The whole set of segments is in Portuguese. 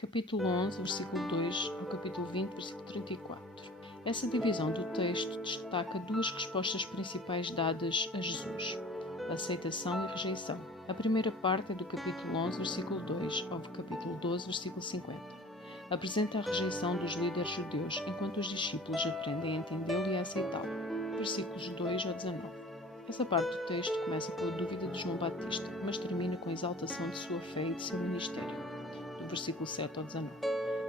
capítulo 11, versículo 2 ao capítulo 20, versículo 34. Essa divisão do texto destaca duas respostas principais dadas a Jesus: aceitação e rejeição. A primeira parte é do capítulo 11, versículo 2 ao capítulo 12, versículo 50. Apresenta a rejeição dos líderes judeus, enquanto os discípulos aprendem a entendê-lo e a aceitá-lo. Versículos 2 ao 19. Essa parte do texto começa pela dúvida de João Batista, mas termina com a exaltação de sua fé e de seu ministério, do versículo 7 ao 19.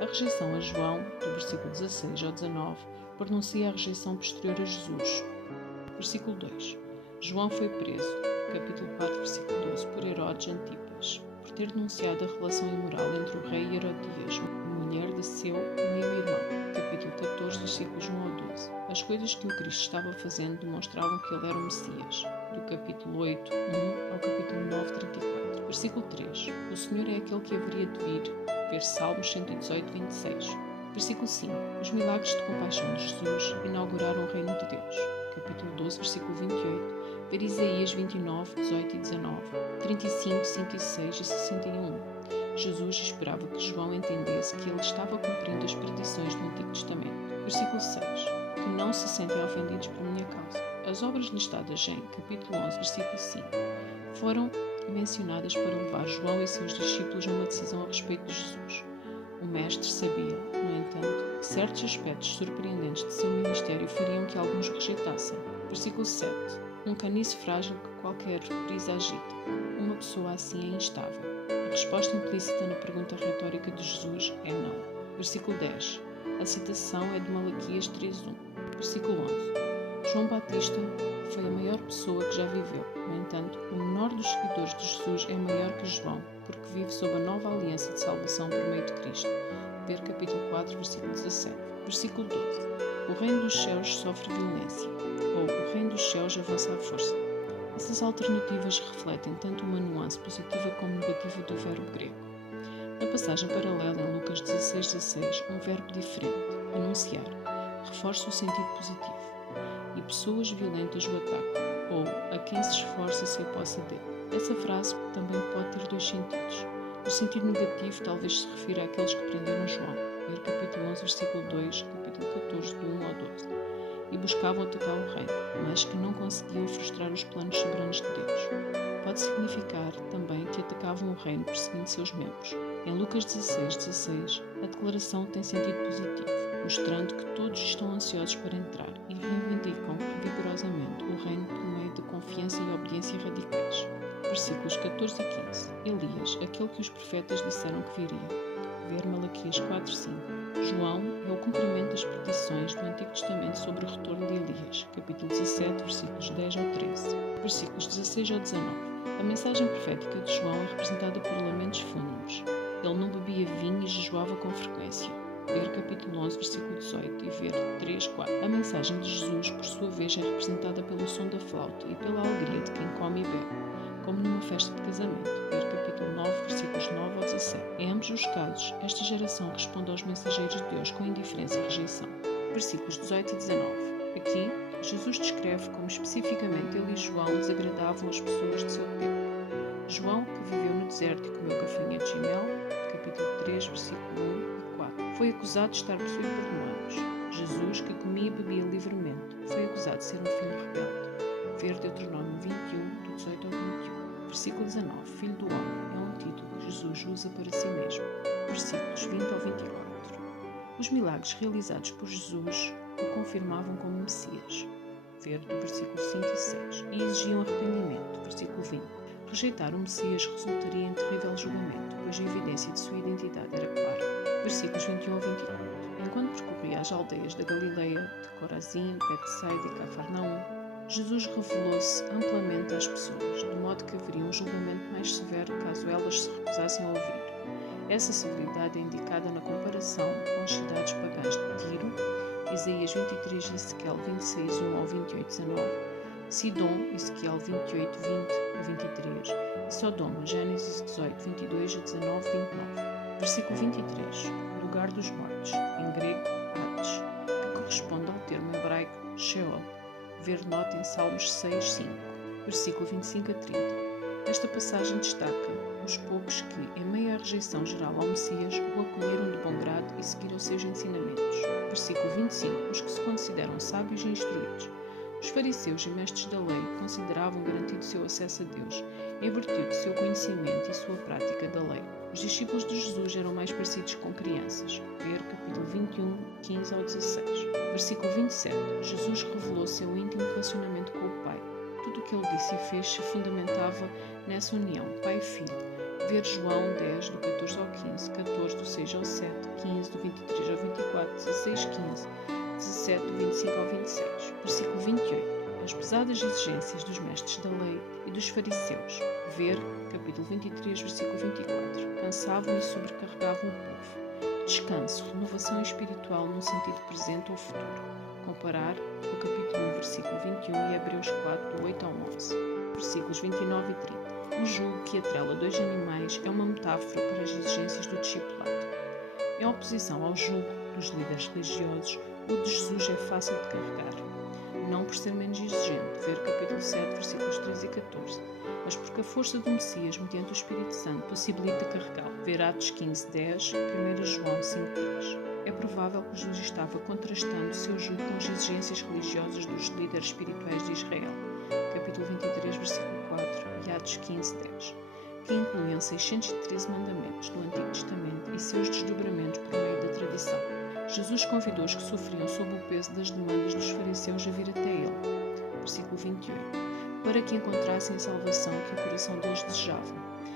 A rejeição a João, do versículo 16 ao 19, pronuncia a rejeição posterior a Jesus. Versículo 2. João foi preso, capítulo 4, versículo 12, por Herodes Antipas, por ter denunciado a relação imoral entre o rei e Herodias, mulher de seu meio-irmão, capítulo 14, versículos 1 ao 12. As coisas que o Cristo estava fazendo demonstravam que ele era o Messias, do capítulo 8, 1 ao capítulo 9, 34. Versículo 3. O Senhor é aquele que haveria de vir, ver Salmos 118, 26. Versículo 5. Os milagres de compaixão de Jesus inauguraram o reino de Deus, capítulo 12, versículo 28. Ver Isaías 29, 18 e 19, 35, 5 e 6 e 61. Jesus esperava que João entendesse que ele estava cumprindo as predições do Antigo Testamento. Versículo 6. Que não se sentem ofendidos por minha causa. As obras listadas em capítulo 11, versículo 5, foram mencionadas para levar João e seus discípulos a uma decisão a respeito de Jesus. O mestre sabia, no entanto, que certos aspectos surpreendentes de seu ministério fariam que alguns o rejeitassem. Versículo 7. Um caniço frágil que qualquer brisa agita. Uma pessoa assim é instável. A resposta implícita na pergunta retórica de Jesus é não. Versículo 10. A citação é de Malaquias 3:1. Versículo 11. João Batista foi a maior pessoa que já viveu. No entanto, o menor dos seguidores de Jesus é maior que João, porque vive sob a nova aliança de salvação por meio de Cristo. Ver capítulo 4, versículo 17. Versículo 12. O reino dos céus sofre violência, ou o reino dos céus avança à força. Essas alternativas refletem tanto uma nuance positiva como negativa do verbo grego. Na passagem paralela em Lucas 16:16, um verbo diferente, anunciar, reforça o sentido positivo. E pessoas violentas o atacam, ou a quem se esforça se apossa dele. Essa frase também pode ter dois sentidos. O sentido negativo talvez se refira àqueles que prenderam João, ver capítulo 11, versículo 2, capítulo 14, do 1 ao 12, e buscavam atacar o reino, mas que não conseguiam frustrar os planos soberanos de Deus. Pode significar também que atacavam o reino perseguindo seus membros. Em Lucas 16:16, a declaração tem sentido positivo, mostrando que todos estão ansiosos para entrar e reivindicam vigorosamente o reino por meio de confiança e obediência radicais. Versículos 14 e 15. Elias, aquele que os profetas disseram que viria. Ver Malaquias 4:5. João é o cumprimento das predições do Antigo Testamento sobre o retorno de Elias, capítulo 17, versículos 10 ao 13. Versículos 16 ao 19. A mensagem profética de João é representada por lamentos fúnebres. Ele não bebia vinho e jejuava com frequência. Ver capítulo 11, versículo 18 e ver 3:4. A mensagem de Jesus, por sua vez, é representada pelo som da flauta e pela alegria de quem come e bebe, como numa festa de casamento. Ver capítulo 9, versículos 9 ao 17. Em ambos os casos, esta geração responde aos mensageiros de Deus com indiferença e rejeição. Versículos 18 e 19. Aqui, Jesus descreve como especificamente ele e João desagradavam as pessoas de seu tempo. João, que viveu no deserto e comeu gafanhotos e mel, capítulo 3, versículo 1 e 4, foi acusado de estar possuído por demónios. Jesus, que comia e bebia livremente, foi acusado de ser um filho rebelde. Ver Deuteronômio 21, do 18 ao 21. Versículo 19. Filho do homem é um título que Jesus usa para si mesmo. Versículos 20 ao 24. Os milagres realizados por Jesus o confirmavam como Messias. Ver do versículo 5 e 6. E exigiam arrependimento. Versículo 20. Rejeitar o Messias resultaria em terrível julgamento, pois a evidência de sua identidade era clara. Versículos 21 ao 24. Enquanto percorria as aldeias da Galileia, de Corazim, Betsaida e Cafarnaum, Jesus revelou-se amplamente às pessoas, de modo que haveria um julgamento mais severo caso elas se recusassem a ouvir. Essa severidade é indicada na comparação com as cidades pagãs de Tiro, Isaías 23 e Ezequiel 26, 1 ao 28, 19, Sidom, Ezequiel 28, 20 a 23, e Sodoma, Gênesis 18, 22 a 19, 29. Versículo 23. Lugar dos mortos, em grego, Hades, que corresponde ao termo hebraico Sheol. Ver nota em Salmos 6, 5. Versículo 25 a 30. Esta passagem destaca os poucos que, em meio à rejeição geral ao Messias, o acolheram de bom grado e seguiram seus ensinamentos. Versículo 25. Os que se consideram sábios e instruídos. Os fariseus e mestres da lei consideravam garantido seu acesso a Deus, em virtude de seu conhecimento e sua prática da lei. Os discípulos de Jesus eram mais parecidos com crianças. Ver capítulo 21, 15 ao 16. Versículo 27. Jesus revelou seu íntimo relacionamento com o Pai. Tudo o que ele disse e fez se fundamentava nessa união pai-filho. Ver João 10, do 14 ao 15, 14, do 6 ao 7, 15, do 23 ao 24, 16, 15, 17, do 25 ao 26. Versículo 28. As pesadas exigências dos mestres da lei e dos fariseus. Ver capítulo 23, versículo 24. Cansavam e sobrecarregavam o povo. Descanso, renovação espiritual num sentido presente ou futuro. Comparar o capítulo 1, versículo 21 e Hebreus 4, do 8 ao 11. Versículos 29 e 30. O jugo que atrela dois animais é uma metáfora para as exigências do discipulado. Em oposição ao jugo dos líderes religiosos, o de Jesus é fácil de carregar. Não por ser menos exigente, ver capítulo 7, versículos 13 e 14, mas porque a força do Messias, mediante o Espírito Santo, possibilita carregá-lo. Ver Atos 15, 10, 1 João 5, 3. É provável que Jesus estava contrastando o seu jugo com as exigências religiosas dos líderes espirituais de Israel. Capítulo 23, versículo 4 e Atos 15, 10, que incluíam 613 mandamentos do Antigo Testamento e seus desdobramentos por meio da tradição. Jesus convidou os que sofriam sob o peso das demandas dos fariseus a vir até ele. Versículo 28. Para que encontrassem a salvação que o coração deles desejava.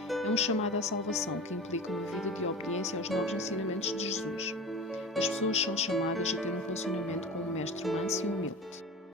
É um chamado à salvação que implica uma vida de obediência aos novos ensinamentos de Jesus. As pessoas são chamadas a ter um relacionamento com um mestre manso e humilde.